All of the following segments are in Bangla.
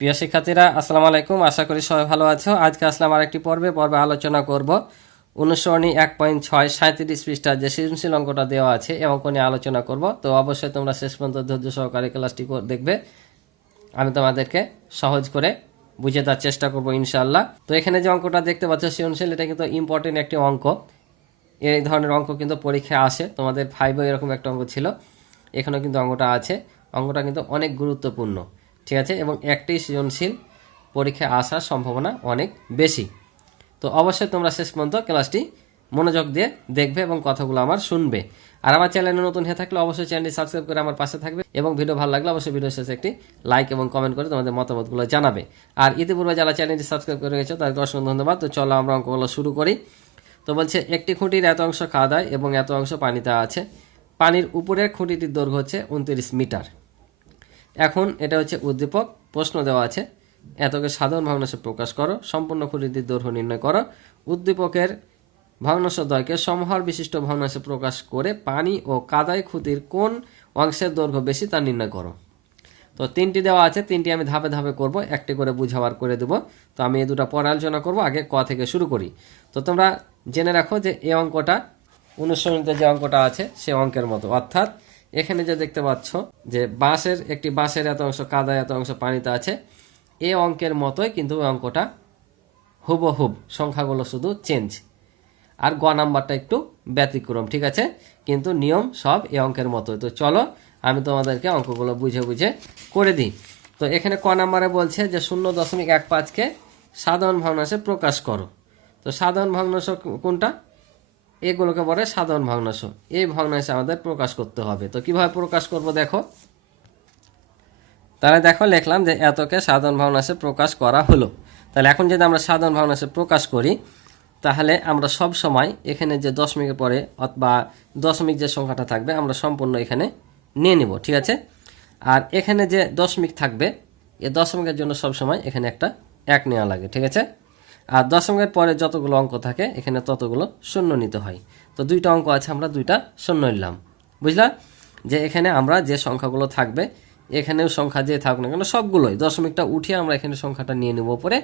প্রিয় শিক্ষার্থীরা, আসসালামু আলাইকুম। আশা করি সবাই ভালো আছো। আজকে আসলাম আরেকটি পর্বে আলোচনা করব অনুসরণী 1.6 37 পৃষ্ঠার যে সৃজনশীল অঙ্কটা দেওয়া আছে এই অঙ্ক নিয়ে আলোচনা করব। তো অবশ্যই তোমরা শেষ পর্যন্ত ধৈর্য সহকারে ক্লাসটি দেখবে। আমি তোমাদেরকে সহজ করে বুঝিয়ে দেওয়ার চেষ্টা করব ইনশাআল্লাহ। তো এখানে যে অঙ্কটা দেখতে পাচ্ছ সৃজনশীল, এটা কিন্তু ইম্পর্টেন্ট একটি অঙ্ক। এই ধরনের অঙ্ক কিন্তু পরীক্ষায় আসে, তোমাদের 5-এ এরকম একটা অঙ্ক ছিল, এখানেও কিন্তু অঙ্কটা আছে। অঙ্কটা কিন্তু অনেক গুরুত্বপূর্ণ, ঠিক আছে, এবং একটি সৃজনশীল পরীক্ষায় আসার সম্ভাবনা অনেক বেশি। তো অবশ্যই তোমরা শেষ পর্যন্ত ক্লাসটি মনোযোগ দিয়ে দেখবে এবং কথাগুলো আমার শুনবে। আর আমার চ্যানেলে নতুন হয়ে থাকলে অবশ্যই চ্যানেলটি সাবস্ক্রাইব করে আমার পাশে থাকবে এবং ভিডিও ভালো লাগলে অবশ্যই ভিডিও শেষে একটি লাইক এবং কমেন্ট করে তোমাদের মতামতগুলো জানাবে। আর ইতিপূর্বে যারা চ্যানেলটি সাবস্ক্রাইব করে গেছো তাদেরকে অসংখ্য ধন্যবাদ। তো চলো আমরা অঙ্কগুলো শুরু করি। তো বলছে একটি খুঁটির এত অংশ খাওয়া দায় এবং এত অংশ পানিতে আছে। পানির উপরের খুঁটিটির দৈর্ঘ্য হচ্ছে 29 মিটার। এখন এটা হচ্ছে উদ্দীপক, প্রশ্ন দেওয়া আছে এতকে সাধারণ ভগ্নাংশে প্রকাশ করো, সম্পূর্ণ খুঁটিটির দৈর্ঘ্য নির্ণয় করো। উদ্দীপকের ভগ্নাংশদ্বয়কে সমহর বিশিষ্ট ভগ্নাংশে প্রকাশ করে পানি ও কাদায় খুঁটির কোন অংশের দৈর্ঘ্য বেশি তা নির্ণয় করো। তো তিনটি দেওয়া আছে, তিনটি আমি ধাপে ধাপে করব, একটি করে বুঝাবার করে দেব। তো আমি এই দুটো পরে আলোচনা করব, আগে ক থেকে শুরু করি। তো তোমরা জেনে রাখো যে এই অঙ্কটা অনুসরণীতে যে অঙ্কটা আছে সে অঙ্কের মতো, অর্থাৎ এখানে যে দেখতে পাচ্ছ যে বাঁশের এত অংশ কাদায় এত অংশ পানিতে আছে, এই অঙ্কের মতোই কিন্তু অঙ্কটা হুবহুব, সংখ্যাগুলো শুধু চেঞ্জ, আর গ নাম্বারটা একটু ব্যতিক্রম, ঠিক আছে, কিন্তু নিয়ম সব এই অঙ্কের মতো। তো চলো আমি তোমাদেরকে অঙ্কগুলো বুঝে বুঝে করে দিই। তো এখানে ক নাম্বারে বলছে যে 0.15কে সাধারণ ভগ্নাংশে প্রকাশ করো। তো সাধারণ ভগ্নাংশ কোনটা? এগুলোকে বলে সাধারণ ভগ্নাংশ। এই ভগ্নাংশে আমাদের প্রকাশ করতে হবে। তো কিভাবে প্রকাশ করব দেখো। তাহলে দেখো লিখলাম যে এতকে সাধারণ ভগ্নাংশে প্রকাশ করা হলো। তাহলে এখন যদি আমরা সাধারণ ভগ্নাংশে প্রকাশ করি তাহলে আমরা সব সময় এখানে যে দশমিকের পরে অথবা দশমিক যে সংখ্যাটা থাকবে আমরা সম্পূর্ণ এখানে নিয়ে নিব, ঠিক আছে। আর এখানে যে দশমিক থাকবে এই দশমিকের জন্য সব সময় এখানে একটা 1 নেওয়া লাগে, ঠিক আছে। আর দশমিকের পরে যতগুলো অঙ্ক থাকে এখানে ততগুলো শূন্য নিতে হয়। তো দুইটা অঙ্ক আছে, আমরা দুইটা শূন্য নিলাম, বুঝলা। যে এখানে আমরা যে সংখ্যাগুলো থাকবে এখানেও সংখ্যা যে থাকুক না কেন সবগুলোই দশমিকটা উঠিয়ে আমরা এখানে সংখ্যাটা নিয়ে নেব উপরে,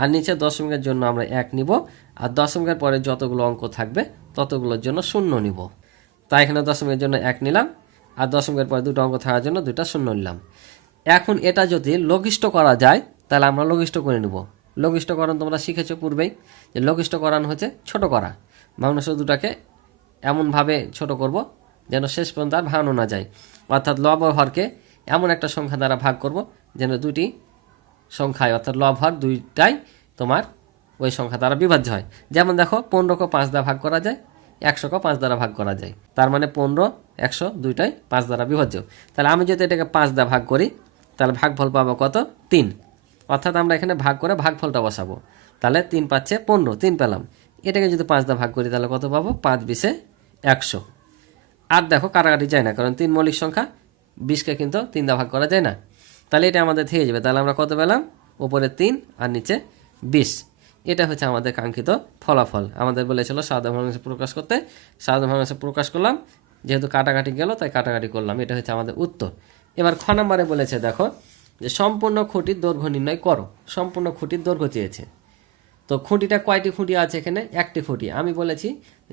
আর নিচে দশমিকের জন্য আমরা 1 নিব, আর দশমিকের পরে যতগুলো অঙ্ক থাকবে ততগুলোর জন্য শূন্য নিব। তাই এখানে দশমিকের জন্য 1 নিলাম, আর দশমিকের পরে দুটো অঙ্ক থাকার জন্য দুইটা শূন্য নিলাম। এখন এটা যদি লঘিষ্ঠ করা যায় তাহলে আমরা লঘিষ্ঠ করে নেব। লঘিষ্ঠকরণ তোমরা শিখেছো পূর্বেই, যে লঘিষ্ঠকরণ হচ্ছে ছোট করা। ভগ্নাংশ দুটাকে এমনভাবে ছোট করব যেন শেষ পর্যন্ত আর ভাঙানো না যায়, অর্থাৎ লব ও হরকে এমন একটা সংখ্যা দ্বারা ভাগ করব যেন দুটি সংখ্যায় অর্থাৎ লব হর দুইটাই তোমার ওই সংখ্যা দ্বারা বিভাজ্য হয়। যেমন দেখো 15কে 5 দ্বারা ভাগ করা যায়, 100কে 5 দ্বারা ভাগ করা যায়, তার মানে 15, 100 দুইটাই 5 দ্বারা বিভাজ্য। তাহলে আমি যদি এটাকে 5 দ্বারা ভাগ করি তাহলে ভাগফল পাবো কত? 3। অর্থাৎ আমরা এখানে ভাগ করে ভাগফলটা বসাবো। তাহলে 3 পাচ্ছে 15, 3 পেলাম। এটাকে যদি 5 দ্বারা ভাগ করি তাহলে কত পাবো? 5 20 100। আর দেখো কাটাকাটি যায় না, কারণ 3 মৌলিক সংখ্যা, 20কে কিন্তু 3 দ্বারা ভাগ করা যায় না। তাহলে এটা আমাদের থেকে যাবে। তাহলে আমরা কত পেলাম? উপরে 3 আর নিচে 20। এটা হচ্ছে আমাদের কাঙ্ক্ষিত ফলাফল। আমাদের বলেছিল সাধারণ ভগ্নাংশে প্রকাশ করতে, সাধারণ ভগ্নাংশে প্রকাশ করলাম, যেহেতু কাটাকাটি গেল তাই কাটাকাটি করলাম। এটা হচ্ছে আমাদের উত্তর। এবার খ নম্বরে বলেছে দেখো যে সম্পূর্ণ খুঁটির দৈর্ঘ্য নির্ণয় করো। সম্পূর্ণ খুঁটির দৈর্ঘ্য চেয়েছে। তো খুঁটিটা কয়টি খুঁটি আছে? এখানে একটি খুঁটি। আমি বলেছি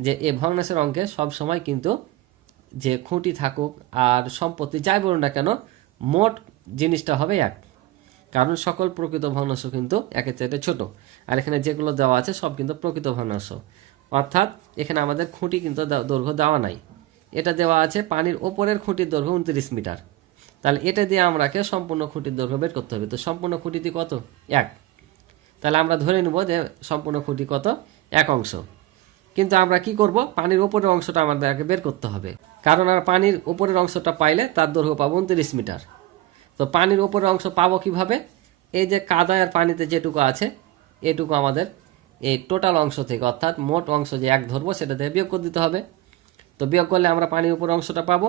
যে এই ভগ্নাংশের অঙ্কে সবসময় কিন্তু যে খুঁটি থাকুক আর সম্পত্তি যাই বলুন না কেন মোট জিনিসটা হবে এক, কারণ সকল প্রকৃত ভগ্নাংশ কিন্তু একের চাইতে ছোট। আর এখানে যেগুলো দেওয়া আছে সব কিন্তু প্রকৃত ভগ্নাংশ, অর্থাৎ এখানে আমাদের খুঁটি কিন্তু দৈর্ঘ্য দেওয়া নাই। এটা দেওয়া আছে পানির ওপরের খুঁটির দৈর্ঘ্য 29 মিটার। তাহলে এটা দিয়ে আমরাকে সম্পূর্ণ খুঁটির দৈর্ঘ্য বের করতে হবে। তো সম্পূর্ণ খুঁটিটি কত? 1। তাহলে আমরা ধরে নেব যে সম্পূর্ণ খুঁটি কত? 1 অংশ। কিন্তু আমরা কি করব? পানির উপরের অংশটা আমাদেরকে বের করতে হবে, কারণ আর পানির উপরের অংশটা পাইলে তার দৈর্ঘ্য পাবো 29 মিটার। তো পানির উপরের অংশ পাবো কিভাবে? এই যে কাদায় আর পানিতে যেটুকু আছে এটুকু আমাদের এই টোটাল অংশ থেকে, অর্থাৎ মোট অংশ যে 1 ধরবো সেটা থেকে বিয়োগ করে দিতে হবে। তো বিয়োগ করলে আমরা পানির উপরের অংশটা পাবো।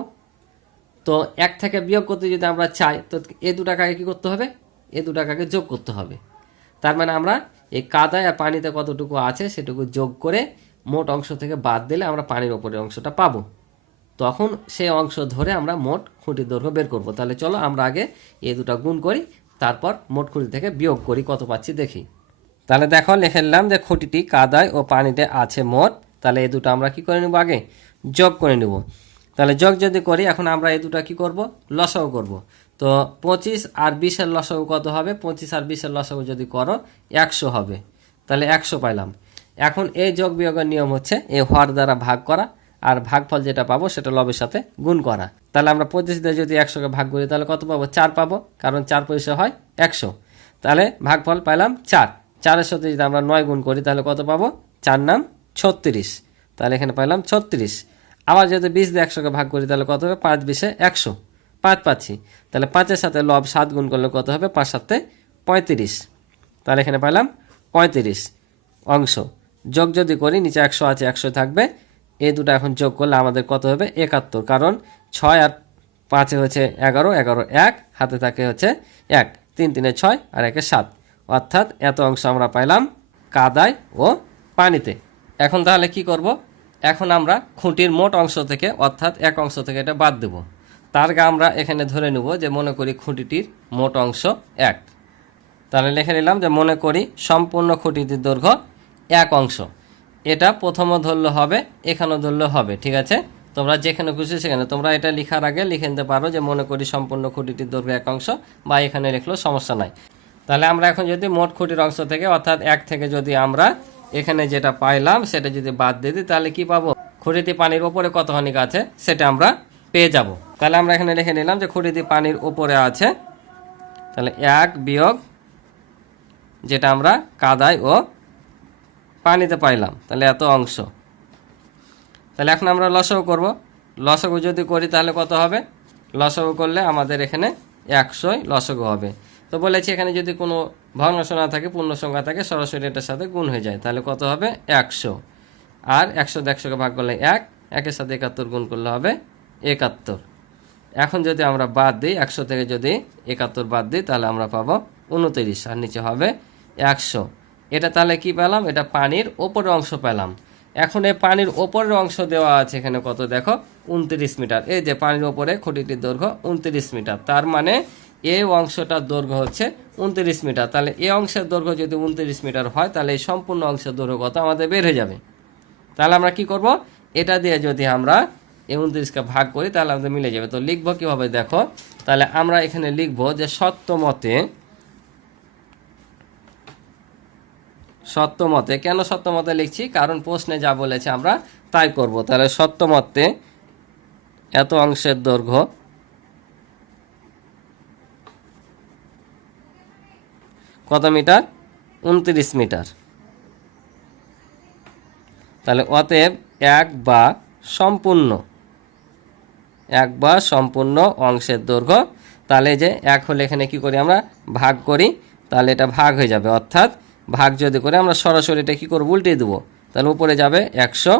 তো 1 থেকে বিয়োগ করতে যদি আমরা চাই তো এই দুটাকে কী করতে হবে? এই দুটাকে যোগ করতে হবে। তার মানে আমরা এই কাদায় আর পানিতে কতটুকু আছে সেটুকু যোগ করে মোট অংশ থেকে বাদ দিলে আমরা পানির ওপরের অংশটা পাবো। তখন সেই অংশ ধরে আমরা মোট খুঁটির দৈর্ঘ্য বের করব। তাহলে চলো আমরা আগে এই দুটো গুণ করি, তারপর মোট খুঁটি থেকে বিয়োগ করি কত পাচ্ছি দেখি। তাহলে দেখো লিখে নিলাম যে খুঁটিটি কাদায় ও পানিতে আছে মোট। তাহলে এই দুটো আমরা কি করে নেব, আগে যোগ করে নেব। তাহলে যোগ যদি করি, এখন আমরা এই দুটো কি করব, লসাগু করব। তো 25 আর 20-এর লসাগু কত হবে, 25 আর 20-এর লসাগু যদি করো 100 হবে। তাহলে 100 পাইলাম। এখন এই যোগ বিয়োগের নিয়ম হচ্ছে এই হর দ্বারা ভাগ করা, আর ভাগফল যেটা পাবো সেটা লবের সাথে গুণ করা। তাহলে আমরা 25 দিয়ে যদি 100-কে ভাগ করি তাহলে কত পাবো, 4 পাবো, কারণ 4 পয়সা হয় 100। তাহলে ভাগফল পাইলাম 4। 4-এর সাথে যদি আমরা 9 গুণ করি তাহলে কত পাবো, 4 নাম 36। তাহলে এখানে পাইলাম 36। আবার যদি 20 দিয়ে 100-কে ভাগ করি তাহলে কত হবে, 5 20-এ 100, 5 পাচ্ছি। তাহলে 5-এর সাথে লব 7 গুণ করলে কত হবে, 5 7-এ 35। তাহলে এখানে পাইলাম 35 অংশ। যোগ যদি করি, নিচে 100 আছে, 100 থাকবে। এই দুটো এখন যোগ করলে আমাদের কত হবে, 71, কারণ 6 আর 5-এ হচ্ছে 11, 11 1, হাতে থাকে হচ্ছে 1, 3 3-এ 6 আর 1-এ 7, অর্থাৎ এত অংশ আমরা পাইলাম কাদায় ও পানিতে। এখন তাহলে কি করব, এখন আমরা খুঁটির মোট অংশ থেকে অর্থাৎ এক অংশ থেকে এটা বাদ দেব। তার আগে আমরা এখানে ধরে নেব যে মনে করি খুঁটিটির মোট অংশ 1। তাহলে লিখে নিলাম যে মনে করি সম্পূর্ণ খুঁটিটির দৈর্ঘ্য 1 অংশ। এটা প্রথমও ধরলে হবে, এখানেও ধরলে হবে, ঠিক আছে। তোমরা যেখানে খুশি সেখানে তোমরা এটা লেখার আগে লিখে নিতে পারো যে মনে করি সম্পূর্ণ খুঁটিটির দৈর্ঘ্য 1 অংশ, বা এখানে লিখলেও সমস্যা নাই। তাহলে আমরা এখন যদি মোট খুঁটির অংশ থেকে অর্থাৎ 1 থেকে যদি আমরা এখানে যেটা পাইলাম সেটা যদি বাদ দিয়ে দিই তাহলে কি পাবো, খুঁটিটি পানির ওপরে কতখানি আছে সেটা আমরা পেয়ে যাব। তাহলে আমরা এখানে লিখে নিলাম যে খুঁটিটি পানির ওপরে আছে। তাহলে 1 বিয়োগ যেটা আমরা কাদায় ও পানিতে পাইলাম, তাহলে এত অংশ। তাহলে এখন আমরা লসাগু করব। লসাগু যদি করি তাহলে কত হবে, লসাগু করলে আমাদের এখানে 100 লসাগু হবে। তো বলেছি এখানে যদি কোনো ভগ্নাংশ না থাকে, পূর্ণ সংখ্যা থাকে, সরাসরি এটার সাথে গুণ হয়ে যায়। তাহলে কত হবে, 100। আর 100 দিয়ে 100-কে ভাগ করলে 1, 1-এর সাথে 71 গুণ করলে হবে 71। এখন যদি আমরা বাদ দিই, 100 থেকে যদি 71 বাদ দিই তাহলে আমরা পাবো 29, আর নিচে হবে 100। এটা তাহলে কি পেলাম, এটা পানির ওপরের অংশ পেলাম। এখন এই পানির ওপরের অংশ দেওয়া আছে এখানে কত, দেখো 29 মিটার। এই যে পানির ওপরে খুঁটিটির দৈর্ঘ্য 29 মিটার, তার মানে এই অংশটার দৈর্ঘ্য হচ্ছে 29 মিটার। তাহলে এই অংশের দৈর্ঘ্য যদি 29 মিটার হয় তাহলে এই সম্পূর্ণ অংশের দৈর্ঘ্য কত আমাদের বের হয়ে যাবে। তাহলে আমরা কি করব, এটা দিয়ে যদি আমরা এই 29-কে ভাগ করি তাহলে আমাদের মিলে যাবে। তো লিখবো কীভাবে দেখো, তাহলে আমরা এখানে লিখবো যে সত্যমতে, কেন সত্যমতে লিখছি, কারণ প্রশ্নে যা বলেছে আমরা তাই করব। তাহলে সত্যমতে এত অংশের দৈর্ঘ্য কত মিটার, 29 মিটার। তাহলে অতএব এক বা সম্পূর্ণ অংশের দৈর্ঘ্য। তাহলে যে 1 হলে এখানে কি করি, আমরা ভাগ করি, তাহলে এটা ভাগ হয়ে যাবে। অর্থাৎ ভাগ যদি করে আমরা সরাসরি এটা কী করবো, উল্টে দেবো। তাহলে উপরে যাবে 100,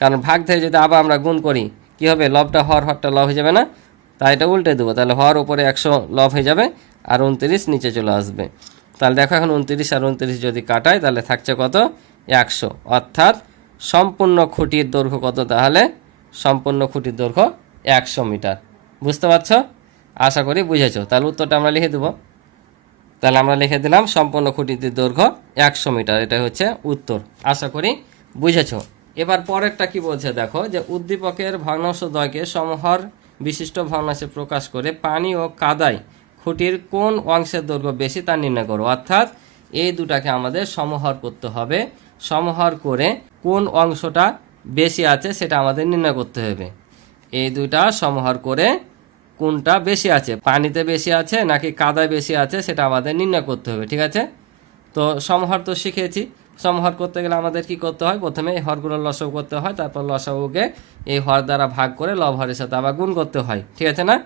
কারণ ভাগ থেকে যদি আবার আমরা গুণ করি কি হবে, লবটা হরটা লব হয়ে যাবে না, তাই এটা উল্টে দেবো। তাহলে হর উপরে 100 লব হয়ে যাবে, আর 29 নিচে চলে আসবে। তাহলে দেখো এখন 29 আর 29 যদি কাটায় তাহলে থাকছে কত, 100। অর্থাৎ সম্পূর্ণ খুঁটির দৈর্ঘ্য কত, তাহলে সম্পূর্ণ খুঁটির দৈর্ঘ্য 100 মিটার। বুঝতে পারছো, আশা করি বুঝেছো। তাহলে উত্তরটা আমরা লিখে দেবো। তাহলে আমরা লিখে দিলাম সম্পূর্ণ খুঁটিটির দৈর্ঘ্য 100 মিটার, এটা হচ্ছে উত্তর। আশা করি বুঝেছো। এবার পরেরটা কি বলছে দেখো, যে উদ্দীপকের ভগ্নাংশদ্বয়কে সমহর বিশিষ্ট ভগ্নাংশে প্রকাশ করে পানি ও কাদায় খুঁটির কোন অংশের দৈর্ঘ্য বেশি তা নির্ণয় করো। অর্থাৎ এই দুটাকে আমাদের সমহর করতে হবে। সমহর করে কোন অংশটা বেশি আছে সেটা আমাদের নির্ণয় করতে হবে। এই দুইটা সমহর করে কোনটা বেশি আছে, পানিতে বেশি আছে নাকি কাদায় বেশি আছে সেটা আমাদের নির্ণয় করতে হবে, ঠিক আছে। তো সমহর তো শিখেছি। সমহর করতে গেলে আমাদের কি করতে হয়, প্রথমে এই হরগুলো লসাগু করতে হয়, তারপর লসাগুকে এই হর দ্বারা ভাগ করে লব হরের সাথে আবার গুণ করতে হয়, ঠিক আছে না।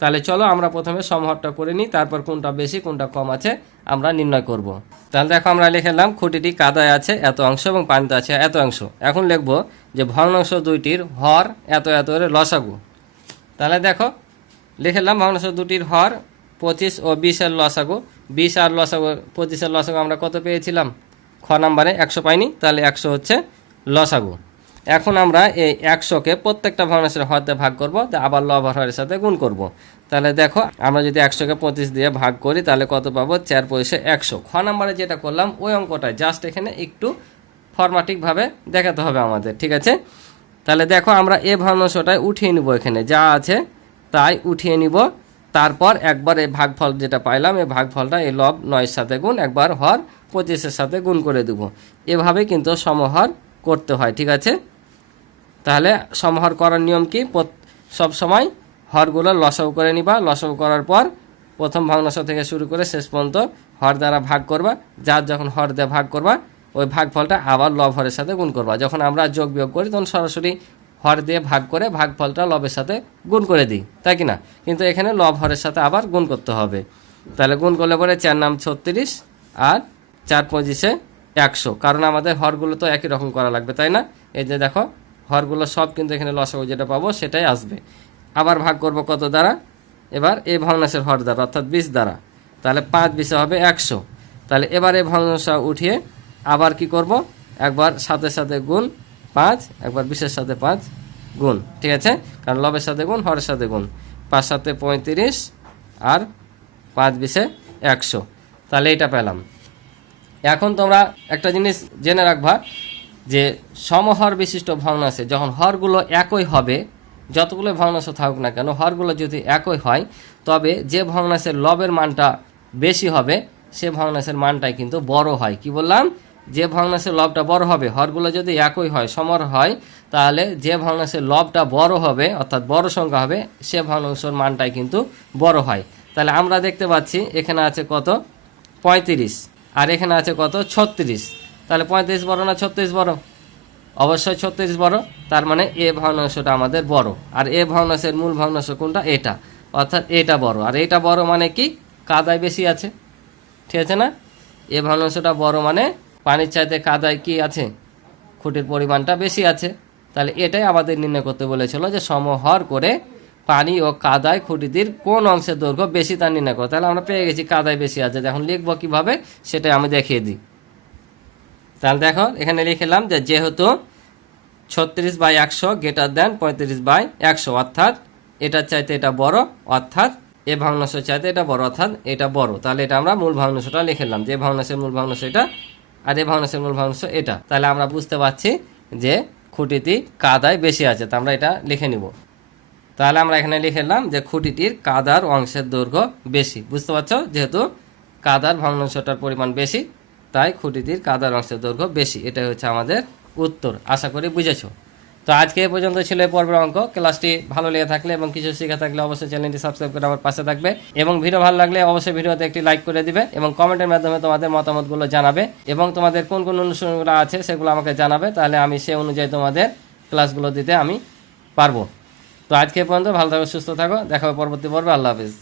তাহলে চলো আমরা প্রথমে সমহরটা করে নিই, তারপর কোনটা বেশি কোনটা কম আছে আমরা নির্ণয় করব। তাহলে দেখো আমরা লিখলাম খুঁটিটি কাদায় আছে এত অংশ এবং পানিতে আছে এত অংশ। এখন লিখবো যে ভগ্নাংশ দুইটির হর এত এত এর লসাগু। তাহলে দেখো লিখলাম ভগ্নাংশ দুটির হর 25 ও 20-এর লসাগু। 20 আর লসাগু 25-এর লসাগু আমরা কত পেয়েছিলাম, খ নাম্বারে 100 পাইনি, তাহলে 100 হচ্ছে লসাগু। এখন আমরা এই 100-কে প্রত্যেকটা ভগ্নাংশের হর দিয়ে ভাগ করবো, আবার লব হরের সাথে গুণ করব। তাহলে দেখো আমরা যদি 100কে 25 দিয়ে ভাগ করি তাহলে কত পাবো, 4 পয়সা 100। খ নাম্বারে যেটা করলাম ওই অঙ্কটা জাস্ট এখানে একটু ফরম্যাটিকভাবে দেখাতে হবে আমাদের, ঠিক আছে। তাহলে দেখো আমরা এ ভগ্নাংশটাই উঠিয়ে নিব, এখানে যা আছে তাই উঠিয়ে নিব। তারপর একবার এই ভাগফল যেটা পাইলাম এই ভাগফলটা এই লব 9-এর সাথে গুণ, একবার হর 25-এর সাথে গুণ করে দেব। এভাবে কিন্তু সমহর করতে হয়, ঠিক আছে। তাহলে সমহর করার নিয়ম কি, সব সময় হরগুলো লসাগু করে নিবা। লসাগু করার পর প্রথম ভগ্নাংশ থেকে শুরু করে শেষ পর্যন্ত হর দ্বারা ভাগ করবা। যার যখন হর দিয়ে ভাগ করবা ওই ভাগফলটা আবার লব হরের সাথে গুণ করবা। যখন আমরা যোগ বিয়োগ করি তখন সরাসরি হর দিয়ে ভাগ করে ভাগফলটা লবের সাথে গুণ করে দিই, তাই কি না। কিন্তু এখানে লব হরের সাথে আবার গুণ করতে হবে। তাহলে গুণ করলে পরে 4 নাম 36 আর 4 পঁচিশে 100, কারণ আমাদের হরগুলো তো একই রকম করা লাগবে, তাই না। এই যে দেখো হরগুলো সব কিন্তু এখানে লসাগু যেটা পাবো সেটাই আসবে। আবার ভাগ করব কত দ্বারা, এবার এই ভগ্নাংশের হর দ্বারা অর্থাৎ 20 দ্বারা। তাহলে 5 20 হবে 100। তাহলে এবার এই ভগ্নাংশ উঠিয়ে আবার কি করব, একবার সাথে সাথে গুণ 5, একবার 20-এর সাথে 5 গুণ, ঠিক আছে। কারণ লবের সাথে গুণ হরের সাথে গুণ, 5 7 35 আর 5 20-এ 100। তাহলে এটা পেলাম। এখন তোমরা একটা জিনিস জেনে রাখবা যে সমহর বিশিষ্ট ভগ্নাংশে যখন হরগুলো একই হবে, যতগুলো ভগ্নাংশ থাকুক না কেন হরগুলো যদি একই হয় তবে যে ভগ্নাংশের লবের মানটা বেশি হবে সে ভগ্নাংশের মানটাই কিন্তু বড় হয়। কি বললাম, যে ভগ্নাংশের লবটা বড় হবে, হরগুলো যদি একই হয় সমর হয়, তাহলে যে ভগ্নাংশের লবটা বড় হবে অর্থাৎ বড় সংখ্যা হবে সে ভগ্নাংশের মানটাই কিন্তু বড় হয়। তাহলে আমরা দেখতে পাচ্ছি এখানে আছে কত 35 আর এখানে আছে কত 36। তাহলে 35 বড় না 36 বড়, অবশ্যই 36 বড়। তার মানে এ ভগ্নাংশটা আমাদের বড়। আর এ ভগ্নাংশের মূল ভগ্নাংশ কোনটা, এটা, অর্থাৎ এটা বড়। আর এটা বড় মানে কি, কাদায় বেশি আছে, ঠিক আছে না। এ ভগ্নাংশটা বড় মানে পানির চাইতে কাদায় কি আছে, খুঁটির পরিমাণটা বেশি আছে। তাহলে এটাই আমাদের নির্ণয় করতে বলেছিল যে সমহর করে পানি ও কাদায় খুঁটিটির কোন অংশের দৈর্ঘ্য বেশি তা নির্ণয় করো। তাহলে আমরা পেয়ে গেছি কাদায় বেশি আছে, এখন লিখবো কিভাবে সেটাই আমি দেখিয়ে দিই। তাহলে দেখো এখানে লিখলাম যে যেহেতু 36/100 গ্রেটার দেন 35/100, অর্থাৎ এটার চাইতে এটা বড়, অর্থাৎ এ ভগ্নাংশ চাইতে এটা বড়, অর্থাৎ এটা বড়। তাহলে এটা আমরা মূল ভগ্নাংশটা লিখলাম, যে ভগ্নাংশের মূল ভগ্নাংশ এটা আর এই ভগ্নাংশের মূল ভগ্নাংশ এটা। তাহলে আমরা বুঝতে পারছি যে খুঁটিটি কাদায় বেশি আছে, তা আমরা এটা লিখে নিব। তাহলে আমরা এখানে লিখলাম যে খুঁটিটির কাদার অংশের দৈর্ঘ্য বেশি। বুঝতে পারছো, যেহেতু কাদার ভগ্নাংশটার পরিমাণ বেশি তাই খুঁটিটির কাদার অংশের দৈর্ঘ্য বেশি। এটাই হচ্ছে আমাদের উত্তর। আশা করি বুঝেছো। তো আজকে এ পর্যন্ত ছিল এই পর্বের অঙ্ক। ক্লাসটি ভালো লেগে থাকলে এবং কিছু শেখা থাকলে অবশ্যই চ্যানেলটি সাবস্ক্রাইব করে আমার পাশে থাকবে এবং ভিডিও ভালো লাগলে অবশ্যই ভিডিওতে একটি লাইক করে দিবে এবং কমেন্টের মাধ্যমে তোমাদের মতামতগুলো জানাবে এবং তোমাদের কোন কোন অনুশীলনগুলো আছে সেগুলো আমাকে জানাবে। তাহলে আমি সে অনুযায়ী তোমাদের ক্লাসগুলো দিতে আমি পারবো। তো আজকে এ পর্যন্ত, ভালো থাকো, সুস্থ থাকো, দেখা হবে পরবর্তী পর্বে। আল্লাহ হাফিজ।